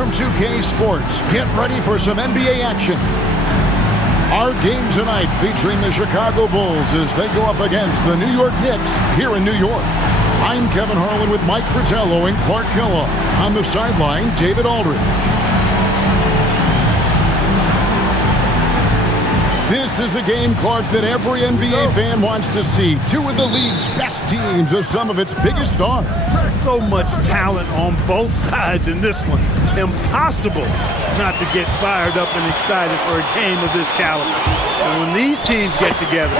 from 2K Sports. Get ready for some NBA action. Our game tonight featuring the Chicago Bulls as they go up against the New York Knicks here in New York. I'm Kevin Harlan with Mike Fratello and Clark Kellogg. On the sideline, David Aldridge. This is a game, Clark, that every NBA fan wants to see. Two of the league's best teams are some of its biggest stars. So much talent on both sides in this one. Impossible not to get fired up and excited for a game of this caliber. And when these teams get together,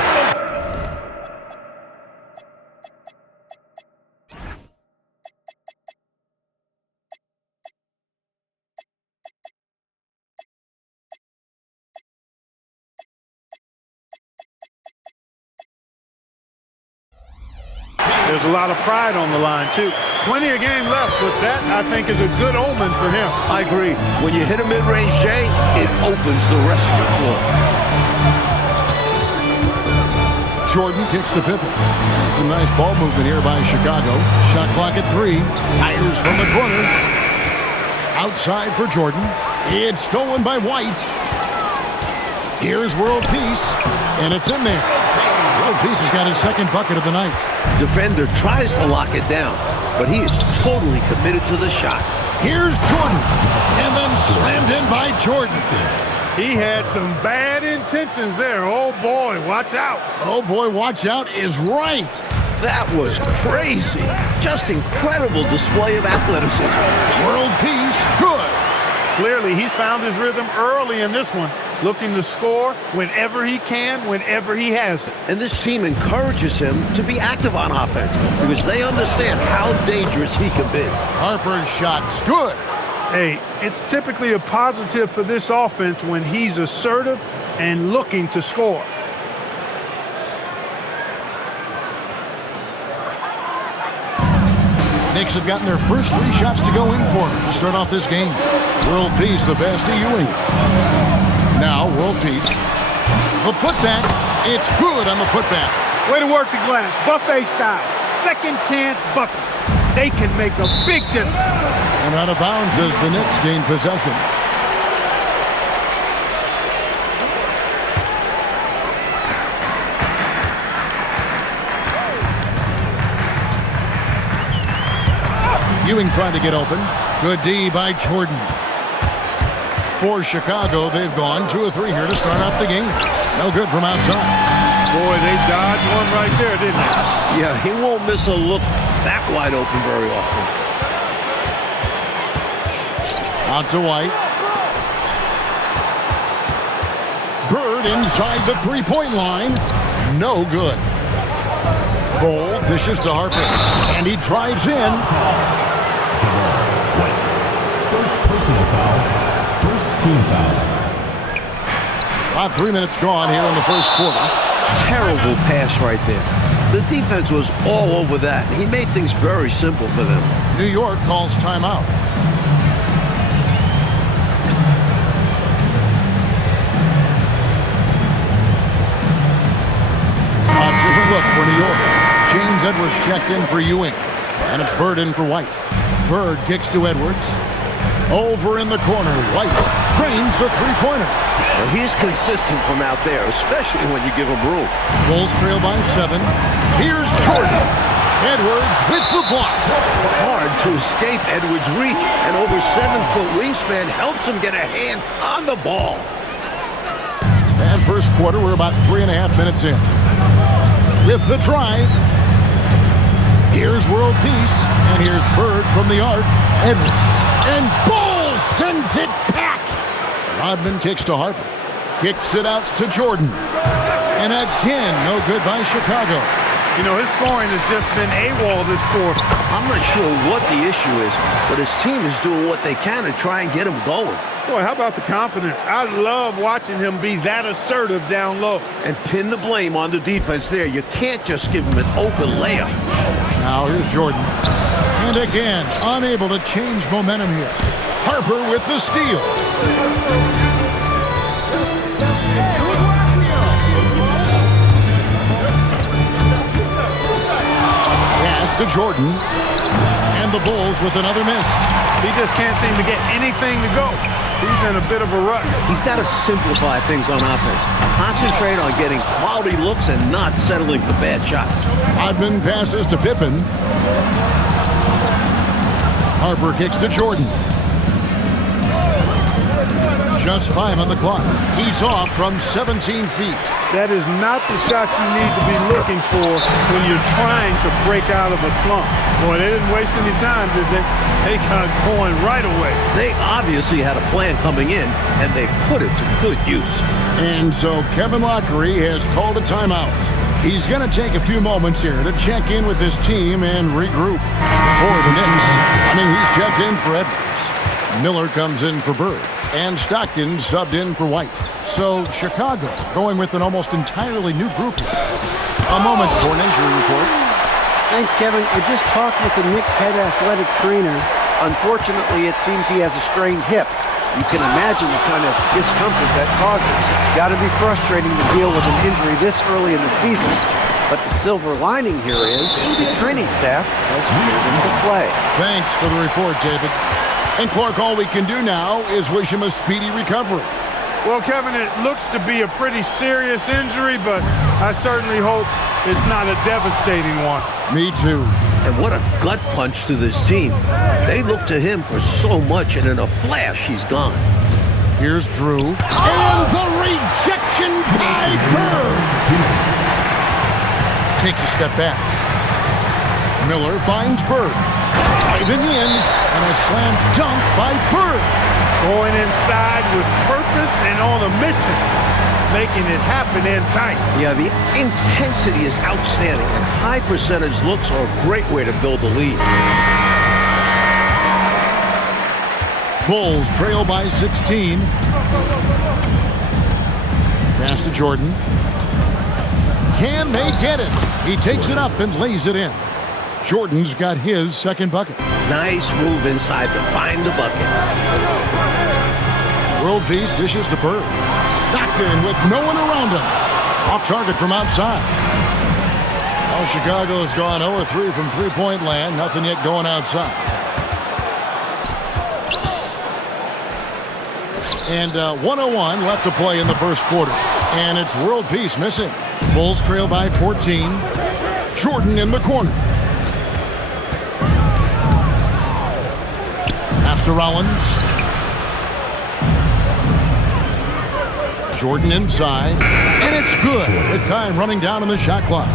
there's a lot of pride on the line, too. Plenty of game left, but that, I think, is a good omen for him. I agree. When you hit a mid-range J, it opens the rest of the floor. Jordan kicks to Pippen. Some nice ball movement here by Chicago. Shot clock at 3. Fires from the corner. Outside for Jordan. It's stolen by White. Here's World Peace, and it's in there. World Peace has got his second bucket of the night. Defender tries to lock it down, but he is totally committed to the shot. Here's Jordan, and then slammed in by Jordan. He had some bad intentions there. Oh, boy, watch out. Oh, boy, watch out is right. That was crazy. Just incredible display of athleticism. World Peace, good. Clearly, he's found his rhythm early in this one, looking to score whenever he can, whenever he has it. And this team encourages him to be active on offense because they understand how dangerous he can be. Harper's shot's good. Hey, it's typically a positive for this offense when he's assertive and looking to score. Knicks have gotten their first 3 shots to go in for them to start off this game. World Peace, the pass to Ewing. Now, World Peace. The putback. It's good on the putback. Way to work the glass, buffet style. Second chance bucket. They can make a big difference. And out of bounds as the Knicks gain possession. Ewing trying to get open. Good D by Jordan. For Chicago, they've gone 2 of 3 here to start off the game. No good from outside. Boy, they dodged one right there, didn't they? Yeah, he won't miss a look that wide open very often. Out to White. Bird inside the 3-point line. No good. Bold dishes to Harper. And he drives in. White. First personal foul. First team foul. About 3 minutes gone here in the first quarter. Terrible pass right there. The defense was all over that. He made things very simple for them. New York calls timeout. A different look for New York. James Edwards checked in for Ewing. And it's Bird in for White. Bird kicks to Edwards. Over in the corner, White trains the 3-pointer. Well, he's consistent from out there, especially when you give him room. Bulls trail by 7. Here's Jordan. Edwards with the block. Hard to escape Edwards' reach, and over 7-foot wingspan helps him get a hand on the ball. And first quarter, we're about 3.5 minutes in. With the drive. Here's World Peace, and here's Bird from the arc. Edwards, and Ball sends it back. Rodman kicks to Harper. Kicks it out to Jordan. And again, no good by Chicago. You know, his scoring has just been AWOL this quarter. I'm not sure what the issue is, but his team is doing what they can to try and get him going. Boy, how about the confidence? I love watching him be that assertive down low. And pin the blame on the defense there. You can't just give him an open layup. Now here's Jordan. And again, unable to change momentum here. Harper with the steal. Pass to Jordan. And And the Bulls with another miss. He just can't seem to get anything to go. He's in a bit of a rut. He's got to simplify things on offense. Concentrate on getting quality looks and not settling for bad shots. Oddman passes to Pippen. Harper kicks to Jordan. Just 5 on the clock. He's off from 17 feet. That is not the shot you need to be looking for when you're trying to break out of a slump. Boy, they didn't waste any time, did they? They got going right away. They obviously had a plan coming in, and they've put it to good use. And so Kevin Lockery has called a timeout. He's going to take a few moments here to check in with his team and regroup. For the Knicks, he's checked in for Edwards. Miller comes in for Bird. And Stockton subbed in for White. So Chicago going with an almost entirely new group here. A moment for an injury report. Thanks, Kevin. I just talked with the Knicks head athletic trainer. Unfortunately, it seems he has a strained hip. You can imagine the kind of discomfort that causes. It's got to be frustrating to deal with an injury this early in the season. But the silver lining here is the training staff has cleared him to play. Thanks for the report, David. And Clark, all we can do now is wish him a speedy recovery. Well, Kevin, it looks to be a pretty serious injury, but I certainly hope it's not a devastating one. Me too. And what a gut punch to this team. They look to him for so much, and in a flash, he's gone. Here's Drew. And the rejection by Bird. Takes a step back. Miller finds Bird. Driving in, and a slam dunk by Bird. Going inside with purpose and on a mission, making it happen in tight. Yeah, the intensity is outstanding, and high percentage looks are a great way to build a lead. Bulls trail by 16. Pass to Jordan. Can they get it? He takes it up and lays it in. Jordan's got his second bucket. Nice move inside to find the bucket. World Peace dishes to Bird. Stockton with no one around him. Off target from outside. Well, Chicago has gone 0-3 from three-point land. Nothing yet going outside. And 1:01 left to play in the first quarter. And it's World Peace missing. Bulls trail by 14. Jordan in the corner. Pass to Rollins. Jordan inside. And it's good with time running down on the shot clock.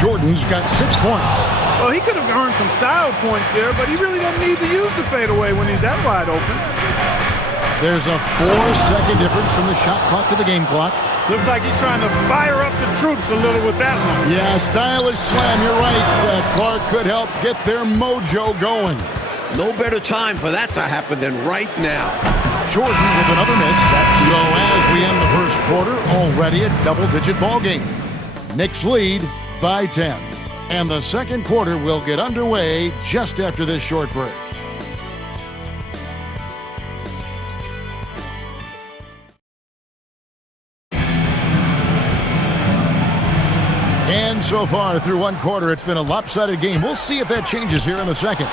Jordan's got 6 points. Well, he could have earned some style points there, but he really doesn't need to use the fadeaway when he's that wide open. There's a 4-second difference from the shot clock to the game clock. Looks like he's trying to fire up the troops a little with that one. Yeah, stylish slam. You're right. Clark could help get their mojo going. No better time for that to happen than right now. Jordan with another miss. So as we end the first quarter, already a double-digit ball game. Knicks lead by 10. And the second quarter will get underway just after this short break. And so far through one quarter, it's been a lopsided game. We'll see if that changes here in the second.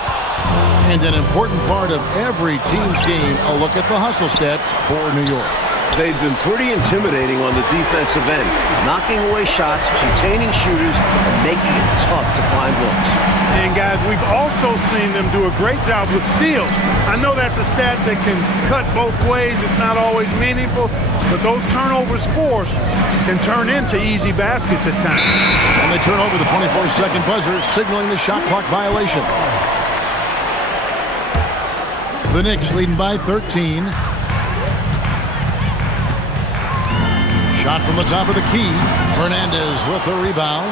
And an important part of every team's game, a look at the hustle stats for New York. They've been pretty intimidating on the defensive end, knocking away shots, containing shooters, and making it tough to find looks. And guys, we've also seen them do a great job with steals. I know that's a stat that can cut both ways. It's not always meaningful, but those turnovers forced can turn into easy baskets at times. And they turn over the 24-second buzzer, signaling the shot clock violation. The Knicks leading by 13. Shot from the top of the key. Fernandez with the rebound.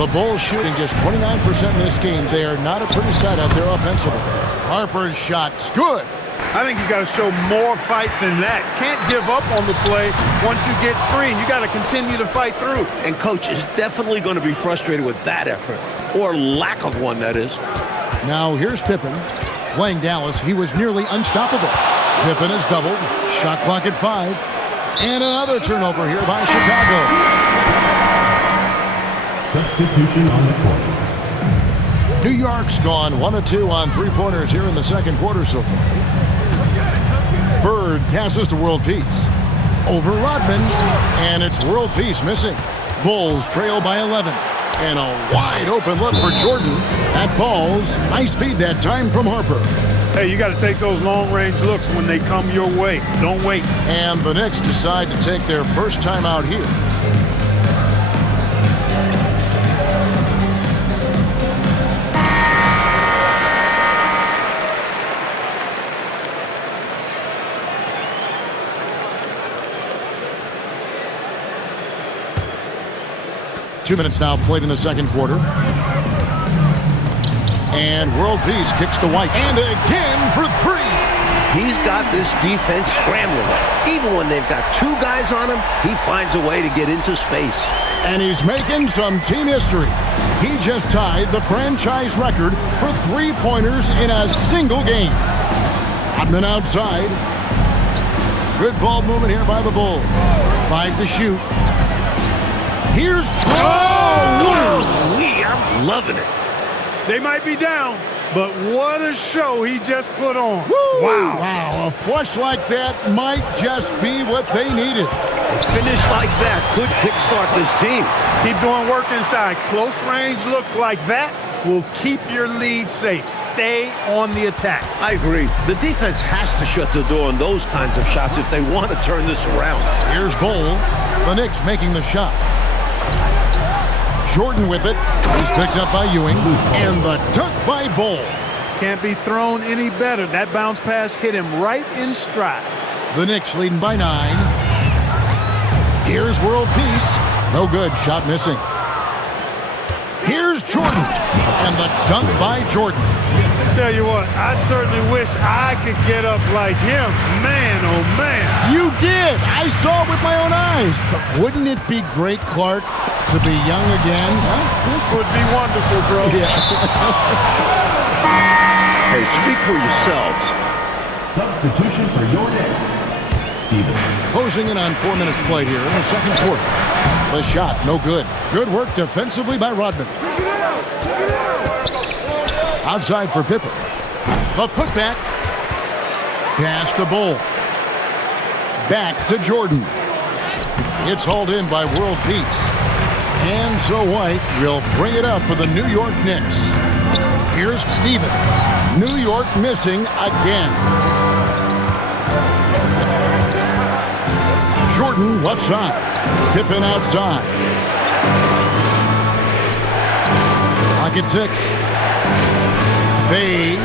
The Bulls shooting just 29% in this game. They are not a pretty sight out there offensively. Harper's shot's good. I think you got to show more fight than that. Can't give up on the play once you get screened. You got to continue to fight through. And coach is definitely going to be frustrated with that effort, or lack of one, that is. Now here's Pippen. Playing Dallas, he was nearly unstoppable. Pippen is doubled. Shot clock at 5. And another turnover here by Chicago. Substitution on the court. New York's gone 1 of 2 on three-pointers here in the second quarter so far. Bird passes to World Peace. Over Rodman, and it's World Peace missing. Bulls trail by 11. And a wide open look for Jordan. That falls. Nice feed that time from Harper. Hey, you got to take those long-range looks when they come your way. Don't wait. And the Knicks decide to take their first time out here. Two minutes now played in the second quarter. And World Peace kicks to White. And again for three. He's got this defense scrambling. Even when they've got two guys on him, he finds a way to get into space. And he's making some team history. He just tied the franchise record for three-pointers in a single game. Rodman outside. Good ball movement here by the Bulls. 5 to shoot. Here's... Oh, I'm loving it. They might be down, but what a show he just put on. Woo! Wow, a flush like that might just be what they needed. A finish like that could kickstart this team. Keep doing work inside. Close range looks like that will keep your lead safe. Stay on the attack. I agree. The defense has to shut the door on those kinds of shots if they want to turn this around. Here's Bol. The Knicks making the shot. Jordan with it. He's picked up by Ewing. And the dunk by Bol. Can't be thrown any better. That bounce pass hit him right in stride. The Knicks leading by 9. Here's World Peace. No good. Shot missing. Here's Jordan. And the dunk by Jordan. Tell you what, I certainly wish I could get up like him. Man, oh man. You did. I saw it with my own eyes. But wouldn't it be great, Clark, to be young again? Huh? It would be wonderful, bro. Yeah. Hey, speak for yourselves. Substitution for your Knicks. Stevens. Closing in on 4 minutes played here in the second quarter. The shot, no good. Good work defensively by Rodman. Outside for Pippen. The putback. Pass to Bol. Back to Jordan. It's hauled in by World Peace. And so White will bring it up for the New York Knicks. Here's Stevens. New York missing again. Jordan left side. Pippen outside. Clock at 6. Fades.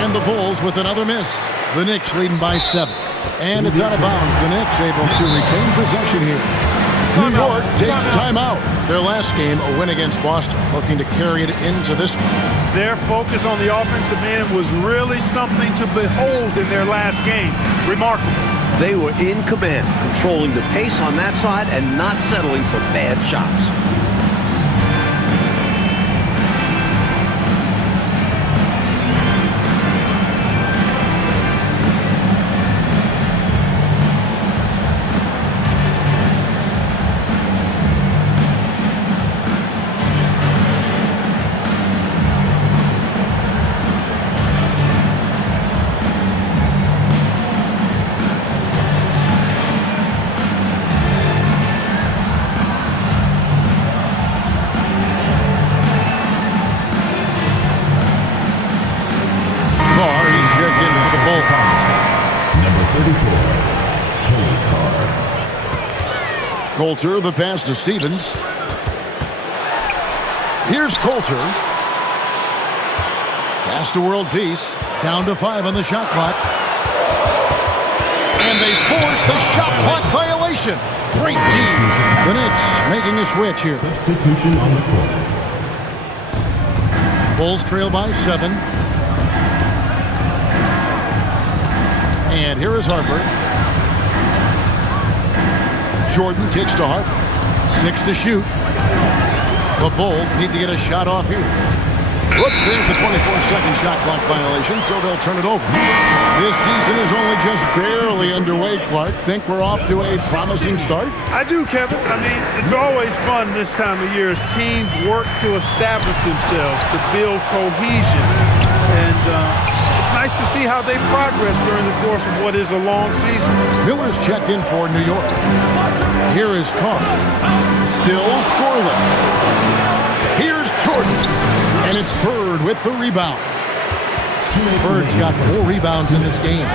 And the Bulls with another miss. The Knicks leading by 7. And it's out of bounds. The Knicks able to retain possession here. New York takes timeout. Their last game, a win against Boston, looking to carry it into this one. Their focus on the offensive end was really something to behold in their last game. Remarkable. They were in command, controlling the pace on that side and not settling for bad shots. Coulter, the pass to Stevens. Here's Coulter. Pass to World Peace. Down to 5 on the shot clock. And they force the shot clock violation. Great team. The Knicks making a switch here. Substitution on the court. Bulls trail by 7. And here is Harper. Jordan kicks to Harper. 6 to shoot. The Bulls need to get a shot off here. Whoops, there's the 24-second shot clock violation, so they'll turn it over. This season is only just barely underway, Clark. Think we're off to a promising start? I do, Kevin. I mean, it's always fun this time of year as teams work to establish themselves, to build cohesion. And it's nice to see how they progress during the course of what is a long season. Miller's checked in for New York. Here is Carr. Still scoreless. Here's Jordan. And it's Bird with the rebound. Bird's got 4 rebounds in this game.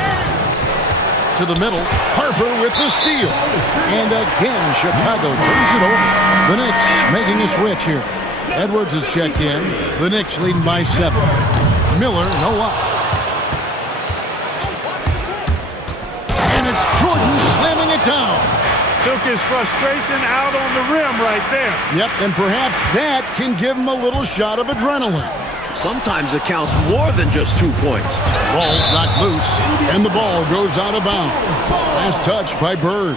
To the middle, Harper with the steal. And again, Chicago turns it over. The Knicks making a switch here. Edwards is checked in. The Knicks leading by 7. Miller, no up. And it's Jordan slamming it down. Took his frustration out on the rim right there. Yep, and perhaps that can give him a little shot of adrenaline. Sometimes it counts more than just 2 points. Ball's knocked loose, and the ball goes out of bounds. Last touch by Bird.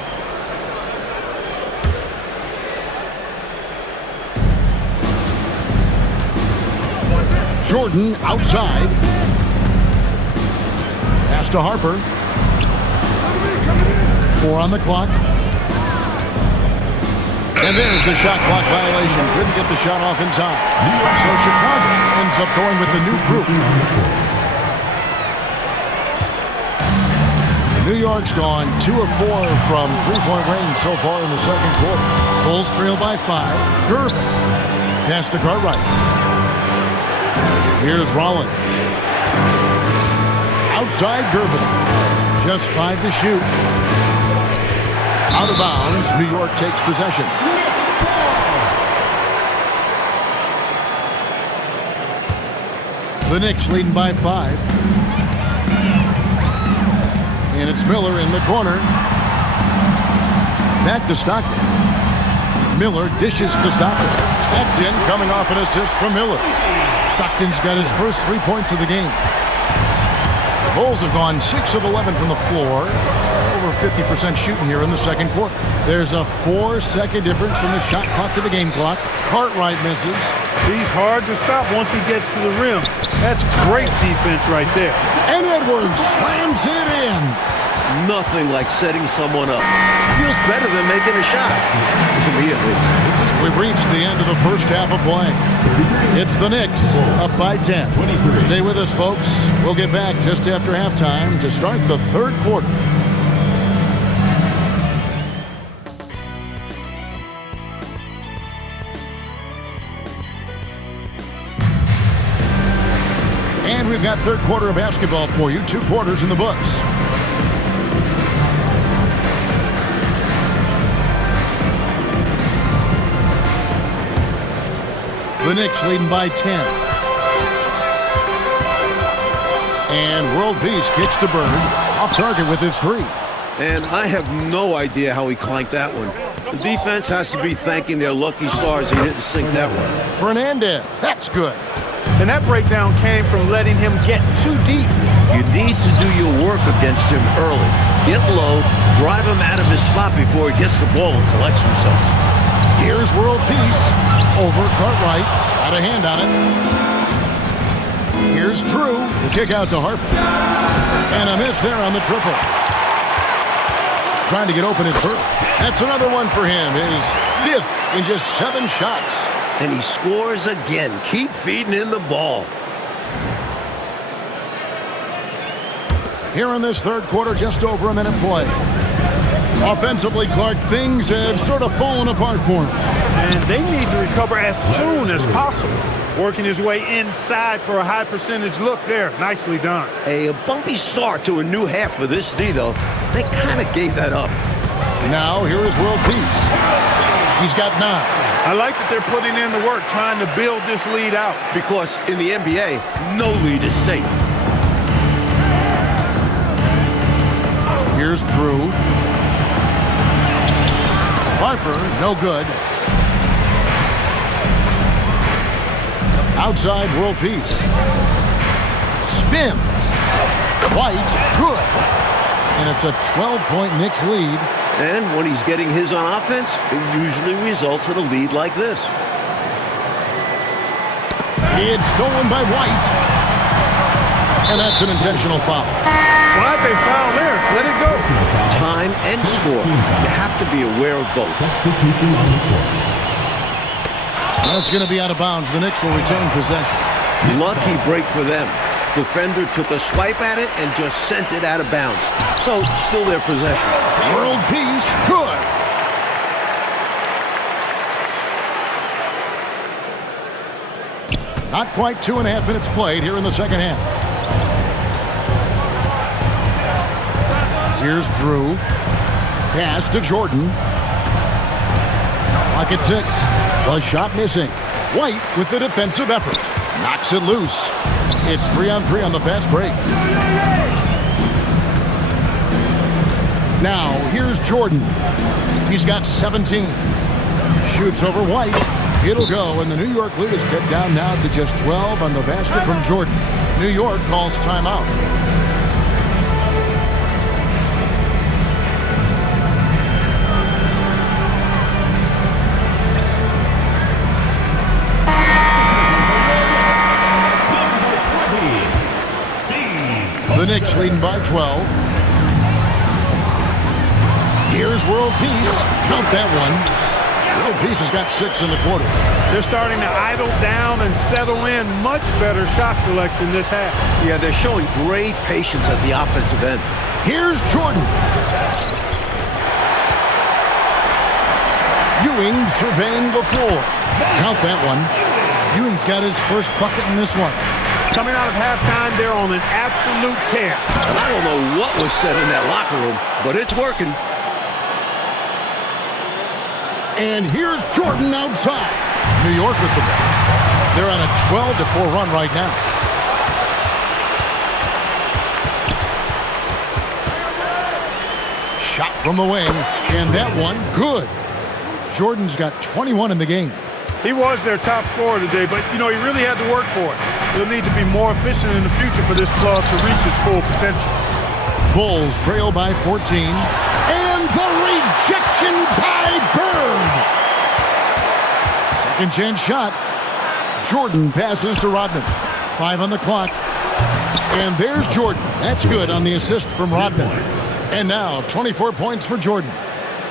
Jordan outside. Pass to Harper. 4 on the clock. And there's the shot clock violation. Couldn't get the shot off in time. So Chicago ends up going with the new group. New York's gone 2 of 4 from three-point range so far in the second quarter. Bulls trail by 5. Gervin. Pass to Cartwright. Here's Rollins. Outside Gervin. Just 5 to shoot. Out of bounds, New York takes possession. The Knicks leading by 5. And it's Miller in the corner. Back to Stockton. Miller dishes to Stockton. That's in, coming off an assist from Miller. Stockton's got his first 3 points of the game. The Bulls have gone 6 of 11 from the floor. Over 50% shooting here in the second quarter. There's a 4-second difference from the shot clock to the game clock. Cartwright misses. He's hard to stop once he gets to the rim. That's great defense right there. And Edwards slams it in. Nothing like setting someone up. Feels better than making a shot. To me, at least. We've reached the end of the first half of play. It's the Knicks up by 10. Stay with us, folks. We'll get back just after halftime to start the third quarter. And we've got third quarter of basketball for you. 2 quarters in the books. The Knicks leading by 10. And World Peace kicks to Bird. Off target with his 3. And I have no idea how he clanked that one. The defense has to be thanking their lucky stars he didn't sink that one. Fernandez, that's good. And that breakdown came from letting him get too deep. You need to do your work against him early. Get low, drive him out of his spot before he gets the ball and collects himself. Here's World Peace over Cartwright. Got a hand on it. Here's Drew. The kick out to Harper. And a miss there on the triple. Trying to get open is Bird. That's another one for him. His 5th in just 7 shots. And he scores again. Keep feeding him the ball. Here in this third quarter, just over a minute play. Offensively, Clark, things have sort of fallen apart for him. And they need to recover as soon as possible. Working his way inside for a high percentage look there. Nicely done. A bumpy start to a new half for this D, though. They kind of gave that up. Now, here is World Peace. He's got 9. I like that they're putting in the work, trying to build this lead out. Because in the NBA, no lead is safe. Here's Drew. Harper, no good. Outside, World Peace. Spins. White, good. And it's a 12-point Knicks lead. And when he's getting his on offense, it usually results in a lead like this. It's stolen by White. And that's an intentional foul. say foul there. Let it go. Time and score. You have to be aware of both. Substitution on the court. That's going to be out of bounds. The Knicks will retain possession. Lucky break for them. Defender took a swipe at it and just sent it out of bounds. So, still their possession. World peace, good. Not quite 2.5 minutes played here in the second half. Here's Drew. Pass to Jordan. Pocket 6. The shot missing. White with the defensive effort. Knocks it loose. It's 3-on-3 on the fast break. Now, here's Jordan. He's got 17. Shoots over White. It'll go, and the New York lead is cut down now to just 12 on the basket from Jordan. New York calls timeout. The Knicks leading by 12. Here's World Peace. Count that one. World Peace has got 6 in the quarter. They're starting to idle down and settle in. Much better shot selection this half. Yeah, they're showing great patience at the offensive end. Here's Jordan. Ewing surveying the floor. Count that one. Ewing's got his first bucket in this one. Coming out of halftime, they're on an absolute tear. And I don't know what was said in that locker room, but it's working. And here's Jordan outside. New York with the ball. They're on a 12-4 run right now. Shot from the wing, and that one good. Jordan's got 21 in the game. He was their top scorer today, but, he really had to work for it. He'll need to be more efficient in the future for this club to reach its full potential. Bulls trail by 14. And the rejection by Bird. Second chance shot. Jordan passes to Rodman. 5 on the clock. And there's Jordan. That's good on the assist from Rodman. And now 24 points for Jordan.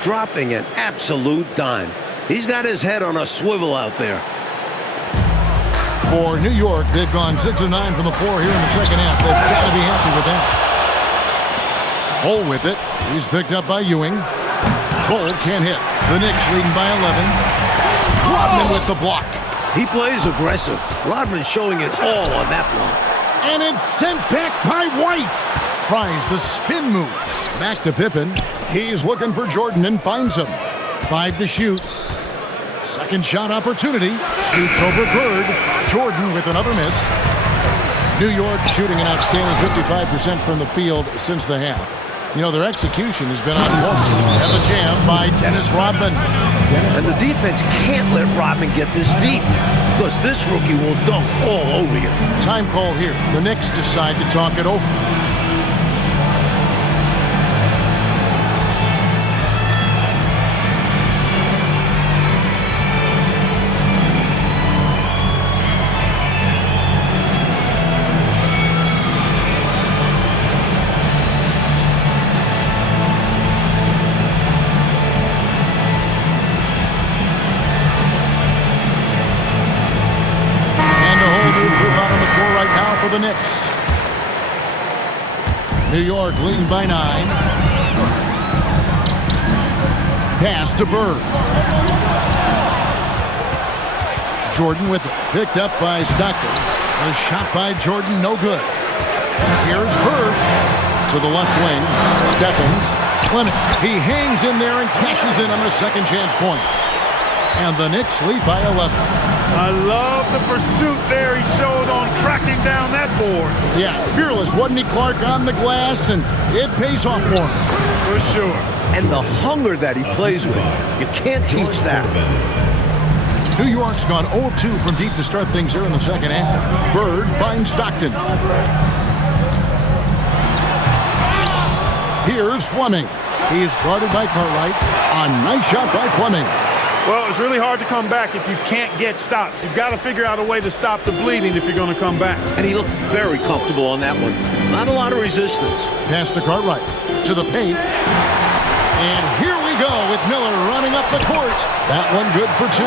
Dropping an absolute dime. He's got his head on a swivel out there. For New York, they've gone 6 of 9 from the floor here in the second half. They've got to be happy with that. Bull with it. He's picked up by Ewing. Bull can't hit. The Knicks leading by 11. Rodman with the block. He plays aggressive. Rodman showing it all on that block. And it's sent back by White. Tries the spin move. Back to Pippen. He's looking for Jordan and finds him. 5 to shoot. Second shot opportunity. Shoots over Bird. Jordan with another miss. New York shooting an outstanding 55% from the field since the half. Their execution has been on point. And the jam by Dennis Rodman. And the defense can't let Rodman get this deep, because this rookie will dunk all over you. Time call here. The Knicks decide to talk it over. For the Knicks. New York leading by 9. Pass to Bird. Jordan with it. Picked up by Stockton. A shot by Jordan, no good. Here's Bird to the left wing. Stephens. Fleming. He hangs in there and cashes in on the second chance points. And the Knicks lead by 11. I love the pursuit there he showed on tracking down that board. Yeah, fearless, wasn't he, Clark, on the glass, and it pays off for him. For sure. And the hunger that he plays with, you can't teach that. New York's gone 0 of 2 from deep to start things here in the second half. Bird finds Stockton. Here's Fleming. He's guarded by Cartwright. A nice shot by Fleming. Well, it's really hard to come back if you can't get stops. You've got to figure out a way to stop the bleeding if you're going to come back. And he looked very comfortable on that one. Not a lot of resistance. Pass to Cartwright. To the paint. And here we go with Miller running up the court. That one good for 2.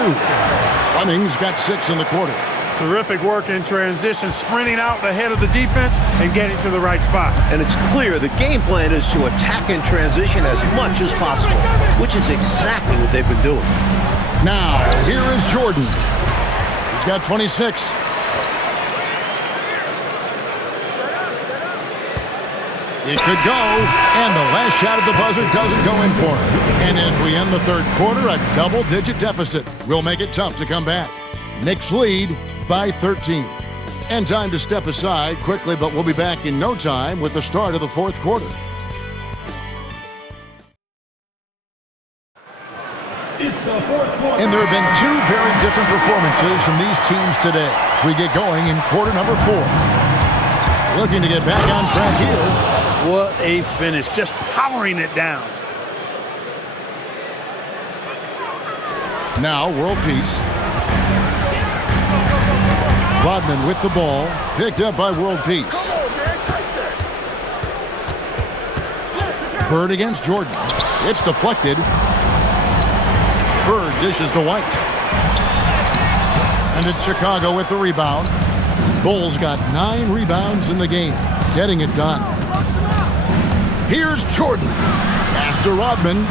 Fleming's got 6 in the quarter. Terrific work in transition, sprinting out ahead of the defense and getting to the right spot. And it's clear the game plan is to attack in transition as much as possible, which is exactly what they've been doing. Now, here is Jordan. He's got 26. It could go, and the last shot at the buzzer doesn't go in for it. And as we end the third quarter, a double-digit deficit will make it tough to come back. Knicks lead by 13. And time to step aside quickly, but we'll be back in no time with the start of the fourth quarter. It's the fourth quarter. And there have been 2 very different performances from these teams today as we get going in quarter number 4. Looking to get back on track here. What a finish, just powering it down. Now, world peace. Rodman with the ball, picked up by world peace. Bird against Jordan. It's deflected. Bird dishes to White. And it's Chicago with the rebound. Bulls got 9 rebounds in the game, getting it done. Here's Jordan. Pass to Rodman.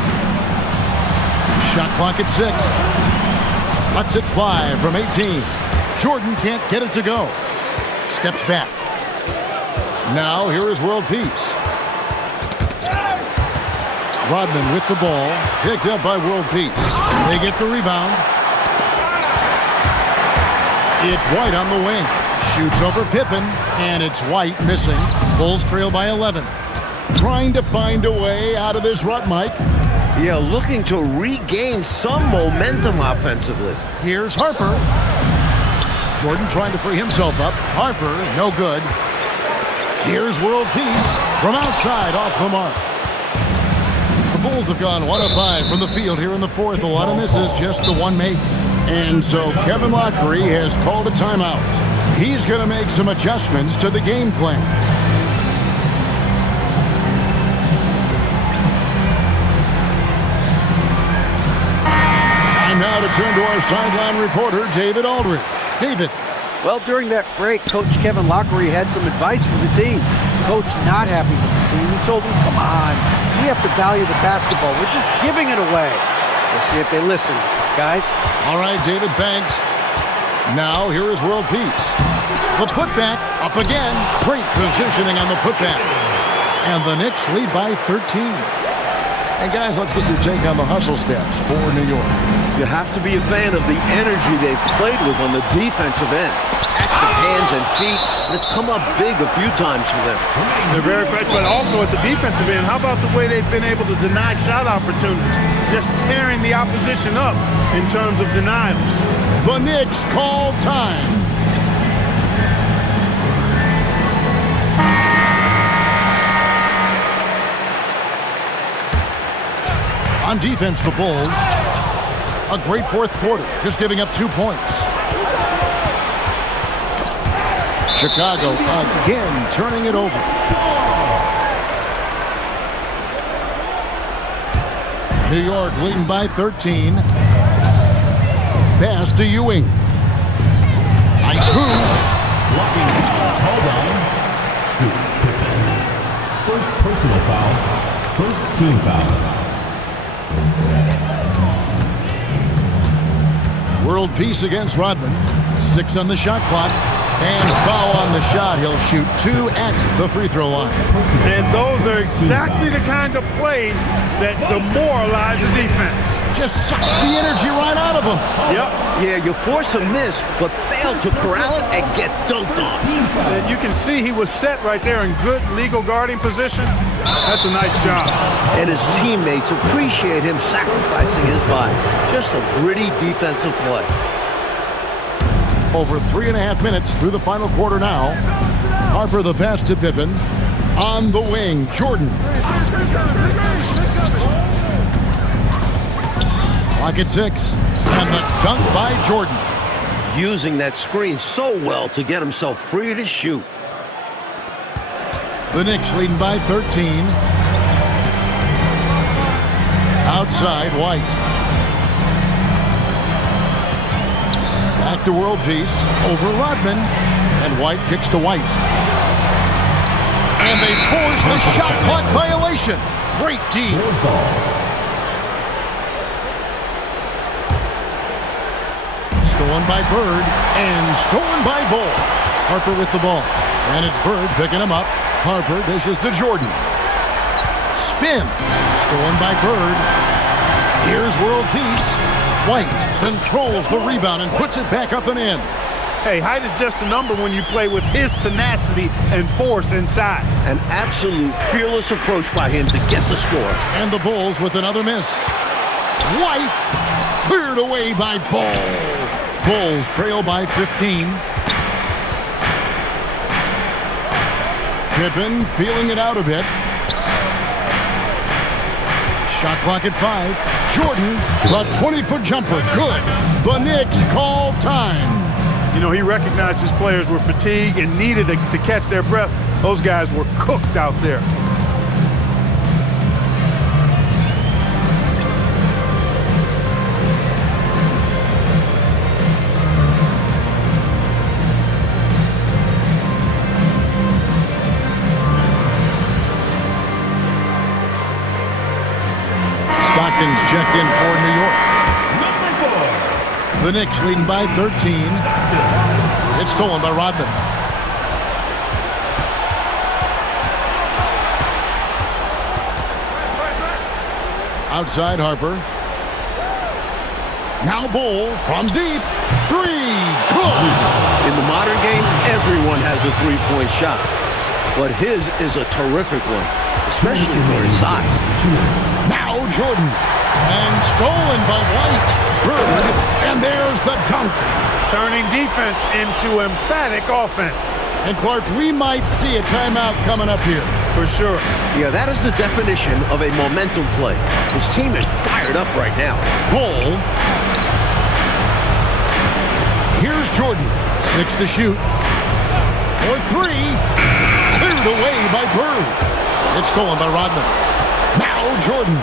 Shot clock at 6. Lets it fly from 18. Jordan can't get it to go. Steps back. Now here is world peace. Rodman with the ball. Picked up by world peace. They get the rebound. It's White on the wing. Shoots over Pippen. And it's White missing. Bulls trail by 11. Trying to find a way out of this rut, Mike. Yeah, looking to regain some momentum offensively. Here's Harper. Jordan trying to free himself up. Harper, no good. Here's world peace from outside off the mark. The Bulls have gone 1 of 5 from the field here in the fourth. A lot of misses, just the one make. And so Kevin Lockery has called a timeout. He's going to make some adjustments to the game plan. Time now to turn to our sideline reporter, David Aldridge. David. Well, during that break, Coach Kevin Lockery had some advice for the team. Coach not happy with the team. He told them, come on, we have to value the basketball. We're just giving it away. We'll see if they listen, guys. All right, David, thanks. Now, here is world peace. The putback up again. Great positioning on the putback. And the Knicks lead by 13. And guys, let's get your take on the hustle steps for New York. You have to be a fan of the energy they've played with on the defensive end. Active hands and feet, and it's come up big a few times for them. They're very effective, but also at the defensive end, how about the way they've been able to deny shot opportunities? Just tearing the opposition up in terms of denials. The Knicks call time. On defense, the Bulls, a great fourth quarter, just giving up 2 points. Chicago again turning it over. New York leading by 13. Pass to Ewing. Nice move. Blocking. Hold on. Scoop. First personal foul. First team foul. World peace against Rodman. 6 on the shot clock. And foul on the shot. He'll shoot 2 at the free throw line. And those are exactly the kind of plays that demoralize the defense. Just sucks the energy right out of him. Yep. Yeah, you force a miss, but fail to corral it and get dunked on. And you can see he was set right there in good legal guarding position. That's a nice job. And his teammates appreciate him sacrificing his body. Just a gritty defensive play. Over 3.5 minutes through the final quarter now. Harper the pass to Pippen. On the wing, Jordan. Clock at 6. And the dunk by Jordan. Using that screen so well to get himself free to shoot. The Knicks leading by 13. Outside, White. Back to world peace. Over Rodman. And White kicks to White. And they force the shot clock violation. Great D. Stolen by Bird and stolen by Bull. Harper with the ball. And it's Bird picking him up. Harper dishes to Jordan. Spins. Stolen by Bird. Here's world peace. White controls the rebound and puts it back up and in. Hey, height is just a number when you play with his tenacity and force inside. An absolute fearless approach by him to get the score. And the Bulls with another miss. White cleared away by Bull. Bulls trail by 15. Pippen feeling it out a bit. Shot clock at 5. Jordan, the 20-foot jumper, good. The Knicks call time. You know, he recognized his players were fatigued and needed to catch their breath. Those guys were cooked out there. Stockton's checked in for New York. The Knicks leading by 13. It's stolen by Rodman. Outside Harper. Now Bull from deep. 3. Good. In the modern game, everyone has a three-point shot. But his is a terrific one, especially for his size. Now Jordan. And stolen by White. Bird. And there's the dunk. Turning defense into emphatic offense. And Clark, we might see a timeout coming up here. For sure. Yeah, that is the definition of a momentum play. His team is fired up right now. Bull. Here's Jordan. 6 to shoot. For 3. Cleared away by Bird. It's stolen by Rodman. Now Jordan.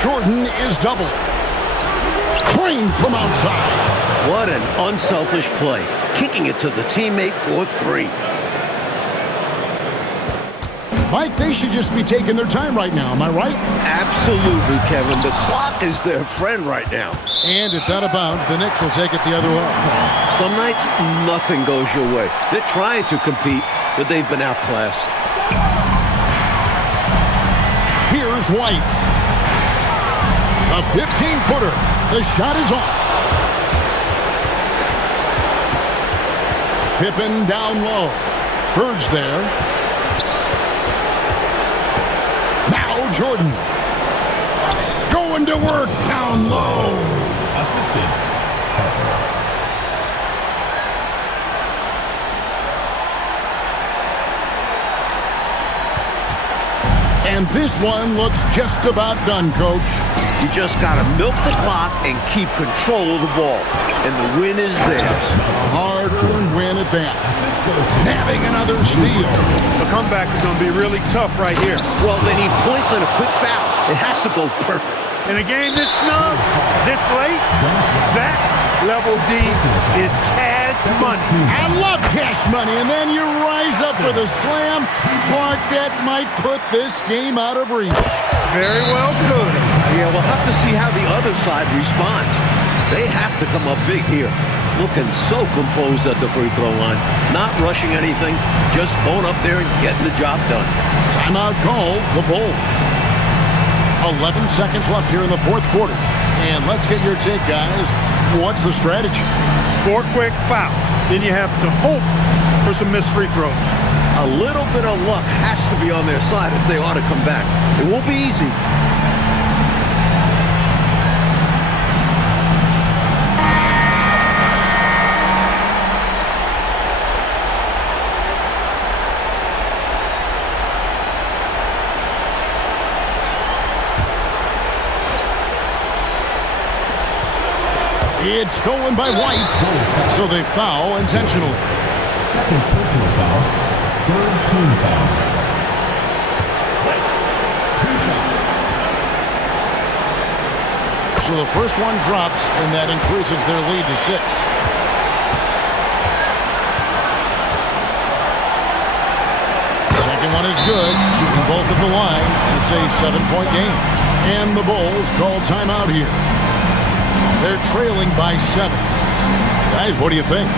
Jordan is double. Crane from outside. What an unselfish play. Kicking it to the teammate for 3. Mike, they should just be taking their time right now. Am I right? Absolutely, Kevin. The clock is their friend right now. And it's out of bounds. The Knicks will take it the other way. Some nights, nothing goes your way. They're trying to compete, but they've been outclassed. Here's White. A 15-footer. The shot is off. Pippen down low. Bird's there. Now Jordan. Going to work down low. Assistant. Harper. And this one looks just about done, Coach. You just got to milk the clock and keep control of the ball. And the win is theirs. A hard-earned win at that. Nabbing another steal. The comeback is going to be really tough right here. Well, they need points and a quick foul. It has to go perfect. In a game this snug, this late, that level D is cash money. I love cash money. And then you rise up for the slam. Clark, that might put this game out of reach. Very well could. Yeah, we'll have to see how the other side responds. They have to come up big here. Looking so composed at the free throw line. Not rushing anything, just going up there and getting the job done. Timeout called, the Bulls. 11 seconds left here in the fourth quarter. And let's get your take, guys. What's the strategy? Score quick, foul. Then you have to hope for some missed free throws. A little bit of luck has to be on their side if they ought to come back. It won't be easy. It's stolen by White, so they foul intentionally. Second personal foul. Third team foul. White, 2 shots. So the first one drops, and that increases their lead to 6. Second one is good, shooting both at the line, and it's a 7-point game. And the Bulls call timeout here. They're trailing by 7. Guys, what do you think?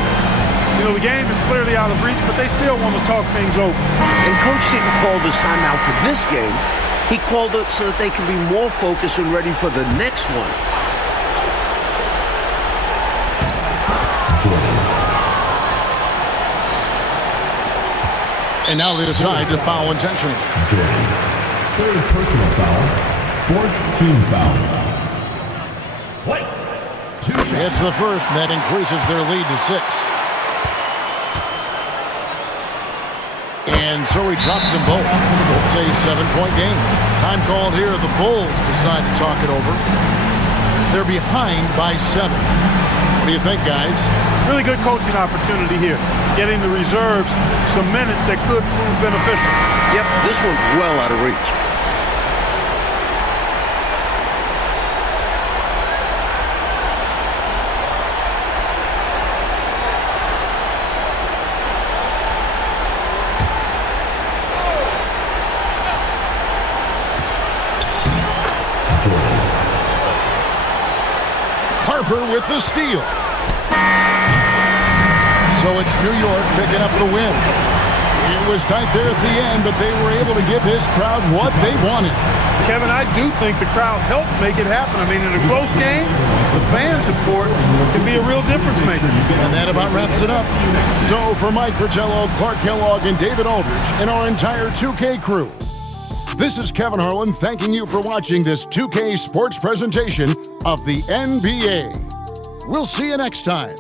You know, the game is clearly out of reach, but they still want to talk things over. And Coach didn't call this timeout for this game. He called it so that they can be more focused and ready for the next one. And now they decide to foul intentionally. Jordan. Third personal foul. Fourth team foul. White, 2 shots. It's the first, and that increases their lead to 6. And so he drops them both. It's a 7-point game. Time called here. The Bulls decide to talk it over. They're behind by 7. What do you think, guys? Really good coaching opportunity here. Getting the reserves some minutes that could prove beneficial. Yep, this one's well out of reach. Harper with the steal. So it's New York picking up the win. It was tight there at the end, but they were able to give this crowd what they wanted. Kevin, I do think the crowd helped make it happen. I mean, in a close game, the fan support can be a real difference maker. And that about wraps it up. So for Mike Fratello, Clark Kellogg, and David Aldridge, and our entire 2K crew, this is Kevin Harlan thanking you for watching this 2K Sports presentation of the NBA. We'll see you next time.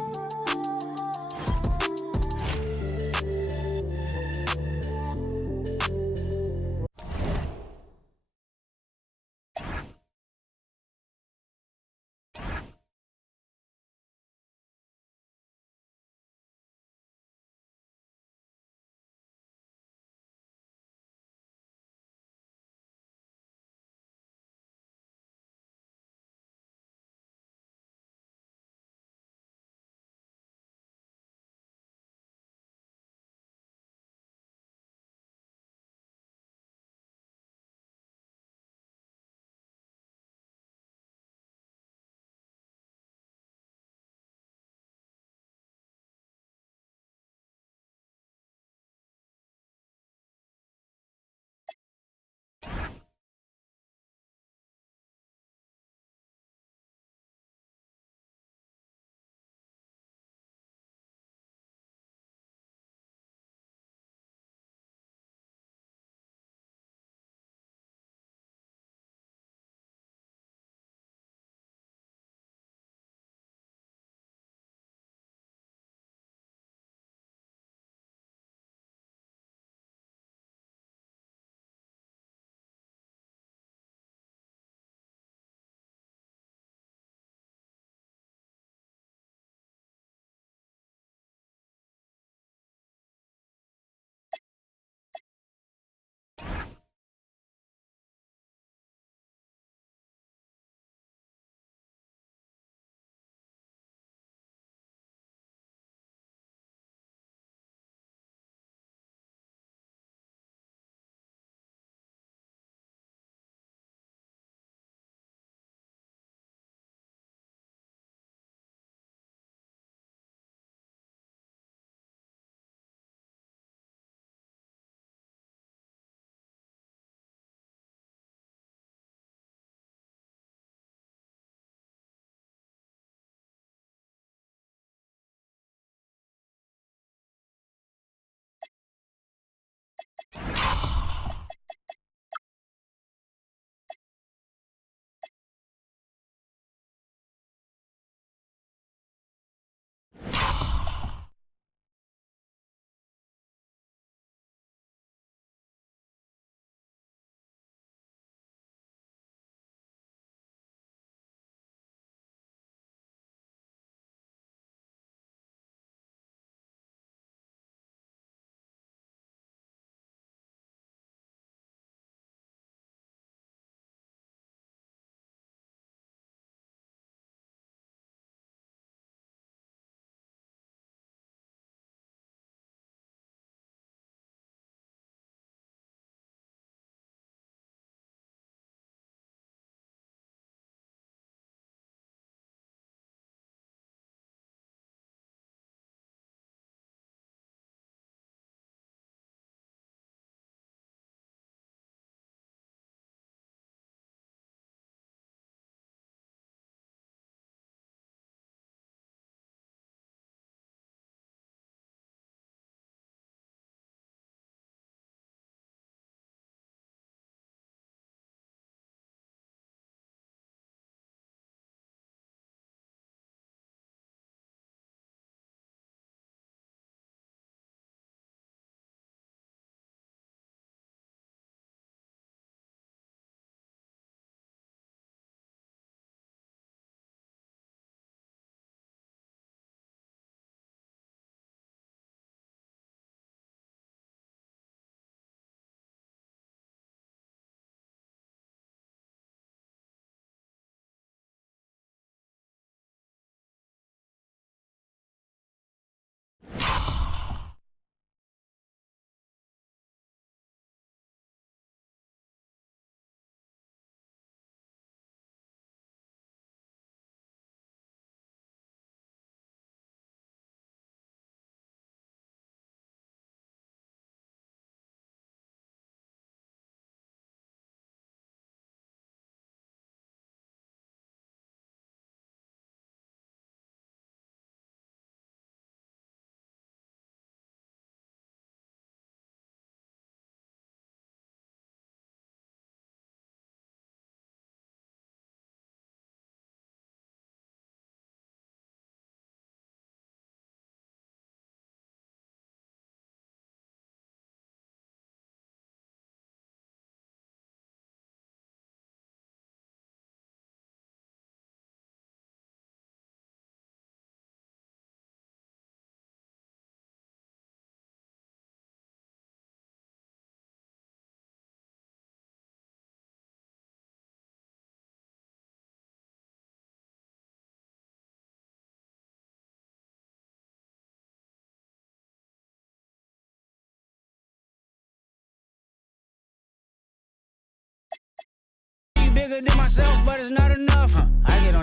bigger than myself, but it's not enough. I get on